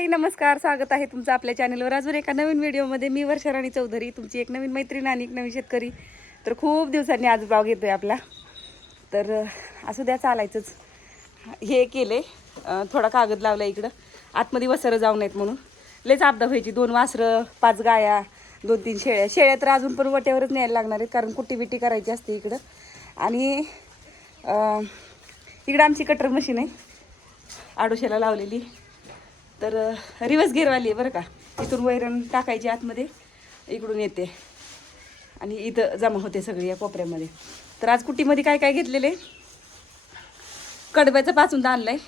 सकाळी नमस्कार, स्वागत आहे तुमचं आपल्या चॅनलवर अजून एका नवीन व्हिडिओमध्ये. मी वर्षा राणी चौधरी, तुमची एक नवीन मैत्रीण आणि एक नवीन शेतकरी. तर खूप दिवसांनी आज ब्लॉग येतोय आपला. तर असू द्या, चालायचंच. हे केले, थोडा कागद लावला इकडं, आतमध्ये वसरं जाऊ नयेत म्हणून. लयच आपदा व्हायची. 2 वासरं, 5 गाया, 2-3 शेळ्या. शेळ्या तर अजून पण वट्यावरच न्यायला लागणार आहेत, कारण कुट्टी बिट्टी करायची असते इकडं. आणि इकडं आमची कटर मशीन आहे आडोशाला लावलेली. तर रिवर्स गेअरवाली आहे बरं का. इथून वैरण टाकायची आतमध्ये, इकडून येते आणि इथं जमा होते सगळी या कोपऱ्यामध्ये. तर आज कुट्टीमध्ये काय काय घेतलेले, कडब्याचं पासून आणलं आहे.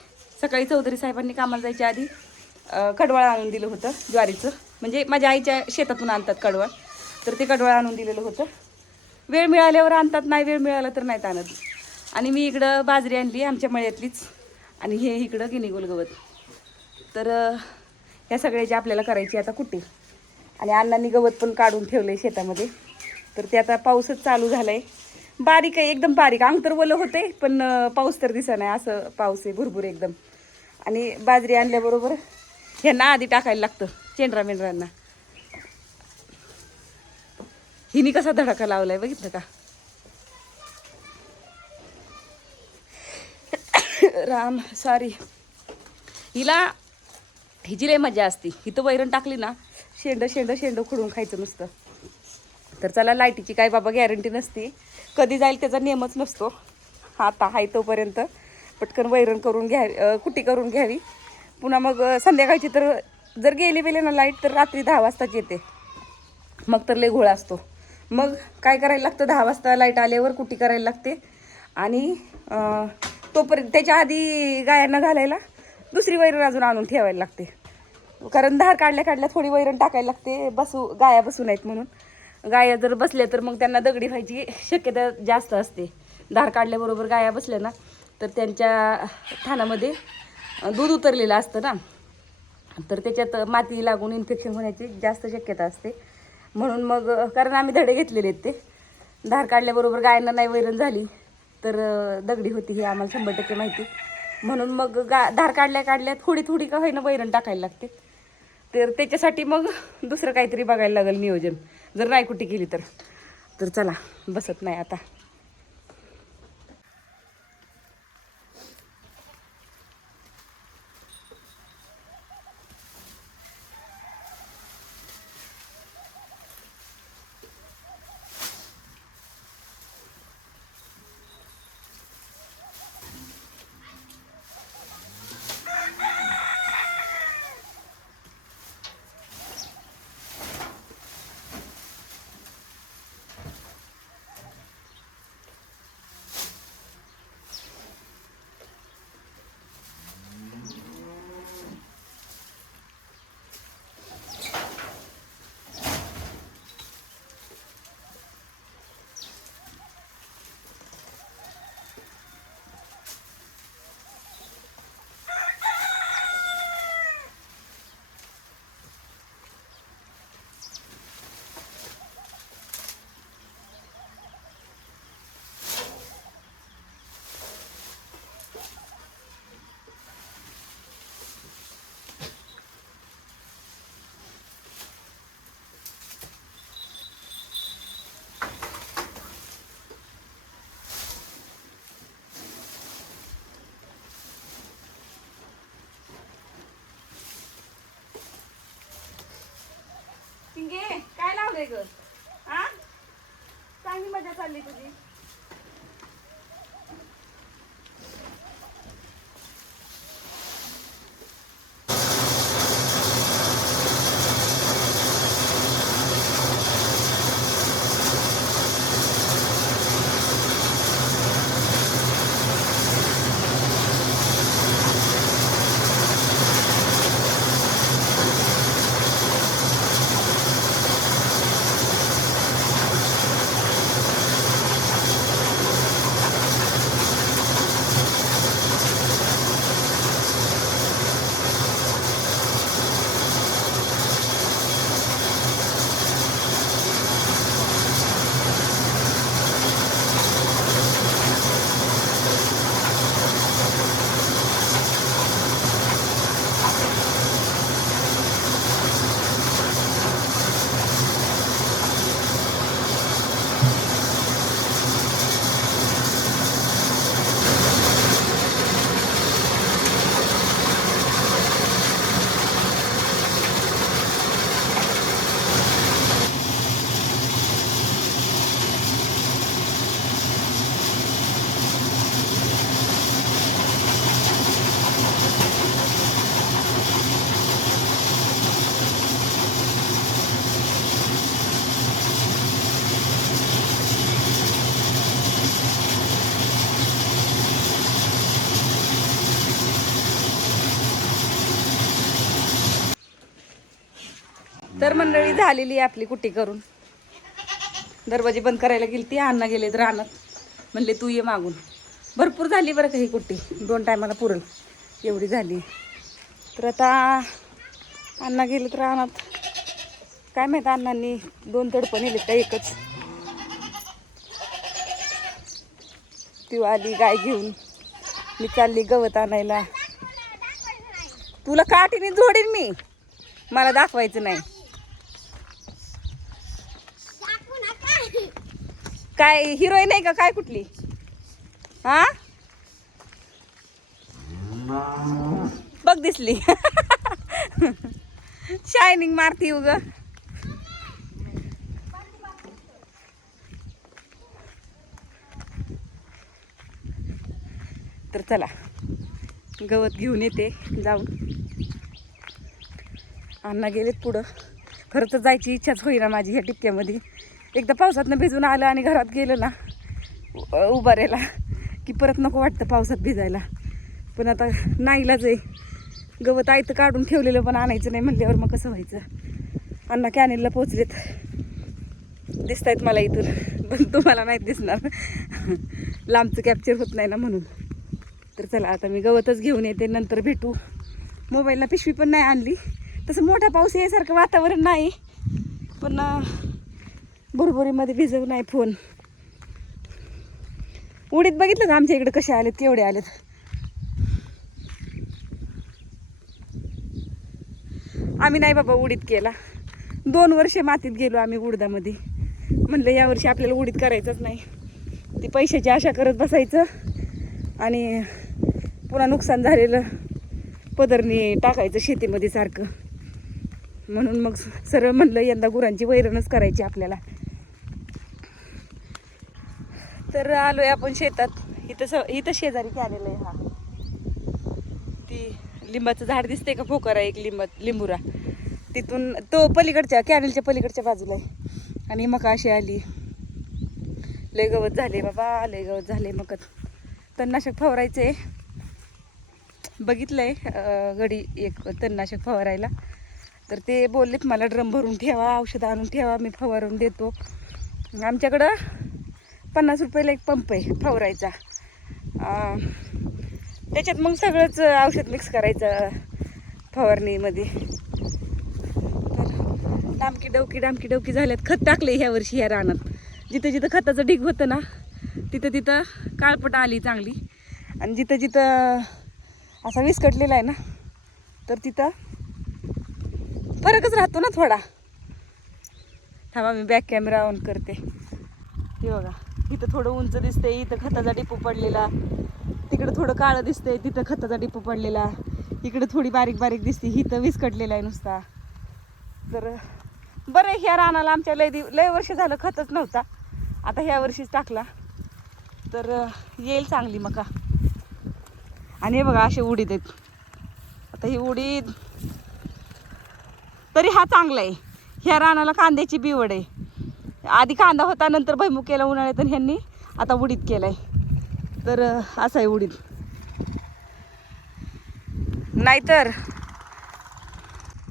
सकाळी चौधरी साहेबांनी कामाला जायच्या आधी कडवळ आणून दिलं होतं ज्वारीचं. म्हणजे माझ्या आईच्या शेतातून आणतात कडवळ, तर ते कडवळ आणून दिलेलं होतं. वेळ मिळाल्यावर आणतात, नाही वेळ मिळाला तर नाहीत आणत. आणि मी इकडं बाजरी आणली आमच्या मळ्यातलीच, आणि हे इकडं गिनी गोलगवत. तर ह्या सगळ्याची आपल्याला करायची आता कुट्टी. आणि अण्णांनी गवत पण काढून ठेवलं आहे शेतामध्ये. तर ते आता पाऊसच चालू झाला आहे, बारीक आहे एकदम बारीक. अंग तर ओलं होते पण पाऊस तर दिसत नाही, असं पाऊस आहे भरपूर एकदम. आणि बाजरी आणल्याबरोबर ह्यांना आधी टाकायला लागतं, चेंडरा मेंढरांना. हिनी कसा धडाका लावलाय बघितलं का. राम सॉरी. हिची लय मजा असते. इथं वैरण टाकली ना, शेंड शेंड शेंड खुडून खायचं नुसतं. तर चला, लाईटीची काय बाबा गॅरंटी नसते, कधी जाईल त्याचा नियमच नसतो. आता आहे तोपर्यंत पटकन वैरण करून घ्यावी, कुट्टी करून घ्यावी. पुन्हा मग संध्याकाळची तर जर गेली ना लाईट, तर रात्री 10 वाजताच येते. मग तर लय घोळ असतो. मग काय करायला लागतं, 10 वाजता लाईट आल्यावर कुट्टी करायला लागते. आणि तोपर्यंत त्याच्या आधी गायांना घालायला दुसरी वैरण अजून आणून ठेवायला लागते. कारण धार काढल्या थोडी वैरण टाकायला लागते, गाया बसू नयेत म्हणून. गाया जर बसल्या तर मग त्यांना दगडी व्हायची शक्यता जास्त असते. धार काढल्याबरोबर गाया बसल्या ना, तर त्यांच्या थानामध्ये दूध उतरलेलं असतं ना, तर त्याच्यात माती लागून इन्फेक्शन होण्याची जास्त शक्यता असते. म्हणून मग, कारण आम्ही धडे घेतलेले आहेत, ते धार काढल्याबरोबर गायांना नाही वैरण झाली तर दगडी होती, हे आम्हाला 100% माहिती. म्हणून मग धार काढल्या थोडी का होईना वैरण टाकायला लागते. तर त्याच्यासाठी मग दुसरं काहीतरी बघायला लागेल नियोजन, जर नाही कुट्टी केली तर. तर चला, बसत नाही आता. काय लावलंय ग? हा, चांगली मजा चालली तुझी. तर मंडळी झालेली आहे आपली कुट्टी करून. दरवाजे बंद करायला गेली ती, अण्णा गेले रानात, म्हणले तू ये मागून. भरपूर झाली बरं का ही कुट्टी, 2 टायमाला पुरल एवढी झाली. तर आता अण्णा गेले तर रानात, काय माहित अण्णांनी 2 तडपं नेले का एकच. ती आली गाय घेऊन, मी चालली गवत आणायला. तुला काठीने जोडीन मी, मला दाखवायचं नाही. काय हिरोईन आहे का काय कुठली? हा बघ दिसली. शायनिंग मारती उग. तर चला गवत घेऊन येते जाऊन. अण्णा गेलेत पुढं. खरं तर जायची इच्छाच होईना माझी ह्या टिपक्यामध्ये. एकदा पावसातनं भिजून आलं आणि घरात गेलं ना उभारायला की परत नको वाटतं पावसात भिजायला. पण आता नाईलाज आहे, गवत आयतं काढून ठेवलेलं पण आणायचं नाही म्हणल्यावर मग कसं व्हायचं. अण्णा कॅनेलला पोचलेत, दिसत आहेत मला इथून, पण तुम्हाला नाही दिसणार, लांबचं कॅप्चर होत नाही ना म्हणून. तर चला आता मी गवतच घेऊन येते, नंतर भेटू. मोबाईलला पिशवी पण नाही आणली. तसं मोठा पाऊस यासारखं वातावरण नाही, पण भुरभुरीमध्ये भिजव नाही फोन. उडीद बघितलं का आमच्या इकडे कसे आलेत, केवढे आलेत. आम्ही नाही बाबा उडीद केला, 2 वर्ष मातीत गेलो आम्ही उडदामध्ये. म्हणलं यावर्षी आपल्याला उडीद करायचंच नाही. ती पैशाची आशा करत बसायचं आणि पुन्हा नुकसान झालेलं पदरनी टाकायचं शेतीमध्ये सारखं. म्हणून मग सरळ म्हणलं यंदा गुरांची वैरणच करायची आपल्याला. तर आलोय आपण शेतात. इथं शेजारी कॅनेल आहे. हा ती लिंबाचं झाड दिसते का, फोकर आहे एक लिंबुरा, तिथून तो पलीकडच्या कॅनेलच्या पलीकडच्या बाजूला आहे. आणि मका अशी आली, लय गवत झाले बाबा, लय गवत झाले. मग तणनाशक फवारायचे, बघितलंय गडी एक तणनाशक फवारायला. तर ते बोललेत मला ड्रम भरून ठेवा, औषधं आणून ठेवा, मी फवारून देतो. आमच्याकडं 50 रुपयाला एक पंप आहे फवारायचा. त्याच्यात मग सगळंच औषध मिक्स करायचं फवारणीमध्ये. तर डामकी डवकी झाल्यात. खत टाकले ह्या वर्षी ह्या रानात. जिथं जिथं खताचं ढीग होतं ना तिथं तिथं काळपट आली चांगली. आणि जिथं जिथं असा विस्कटलेला आहे ना तर तिथं फरकच राहतो ना थोडा. थांबा मी बॅक कॅमेरा ऑन करते. हे बघा, इथं थोडं उंच दिसते, इथं खताचा डिपो पडलेला. तिकडं थोडं काळं दिसतंय, तिथं खताचा डिपो पडलेला. इकडं थोडी बारीक बारीक दिसते, इथं विस्कटलेला आहे नुसता. तर बरं ह्या रानाला आमच्या लय वर्ष झालं खतच नव्हता. आता ह्या वर्षीच टाकला तर येईल चांगली मका. आणि हे बघा असे उडीद आहेत. आता ही उडीद तरी हा चांगला आहे. ह्या रानाला कांद्याची बिवड आहे. आधी कांदा होता, नंतर भुईमुग केला उन्हाळ्यात, आणि ह्यांनी आता उडीद केलाय. तर असा आहे उडीद. नाहीतर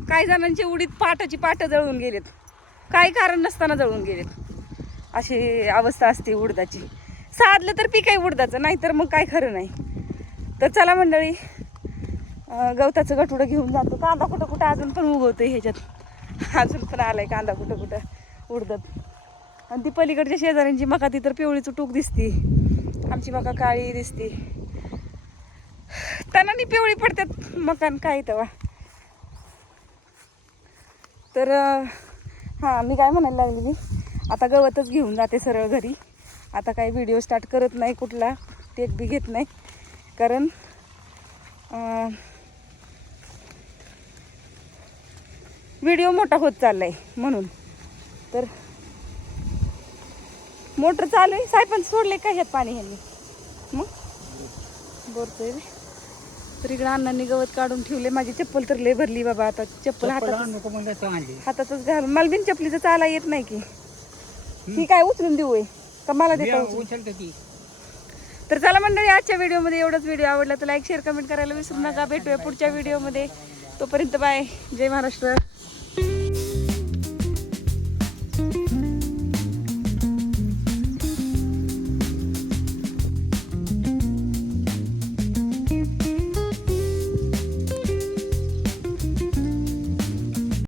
काही जणांचे उडीद पाटं जळून गेलेत, काही कारण नसताना जळून गेलेत. अशी अवस्था असते उडदाची. साधलं तर पीक आहे उडदाचं, नाहीतर मग काय खरं नाही. तर चला मंडळी, गवताचं गठुडं घेऊन जातो. कांदा कुठं कुठं अजून पण उगवतोय ह्याच्यात, अजून पण आलाय कांदा कुठं कुठं उडदत. आणि ती पलीकडच्या शेजाऱ्यांची मका ती तर पिवळी चुटूक दिसती, आमची मका काळी दिसती. तणांनी पिवळी पडतात मकान काय तेव्हा. तर हां, मी काय म्हणायला लागली, मी आता गवतच घेऊन जाते सरळ घरी. आता काही व्हिडिओ स्टार्ट करत नाही, कुठला टेक बी घेत नाही, कारण व्हिडिओ मोठा होत चाललाय म्हणून. तर मोटर चालू आहे. सायपन सोडले काय ह्यात पाणी ह्यांनी मग बोरतोय. तर इकडे अण्णांनी गवत काढून ठेवले. माझी चप्पल तर लय भरली बाबा. आता चप्पल हातातच घाल. मला बिन चप्पलीचं चाला येत नाही की. ही काय उचलून देऊ आहे का मला देता उचलून? तर चला मंडळी, आजच्या व्हिडिओमध्ये एवढंच. व्हिडिओ आवडला तर लाईक शेअर कमेंट करायला विसरू नका. भेटूया पुढच्या व्हिडिओमध्ये. तोपर्यंत बाय. जय महाराष्ट्र.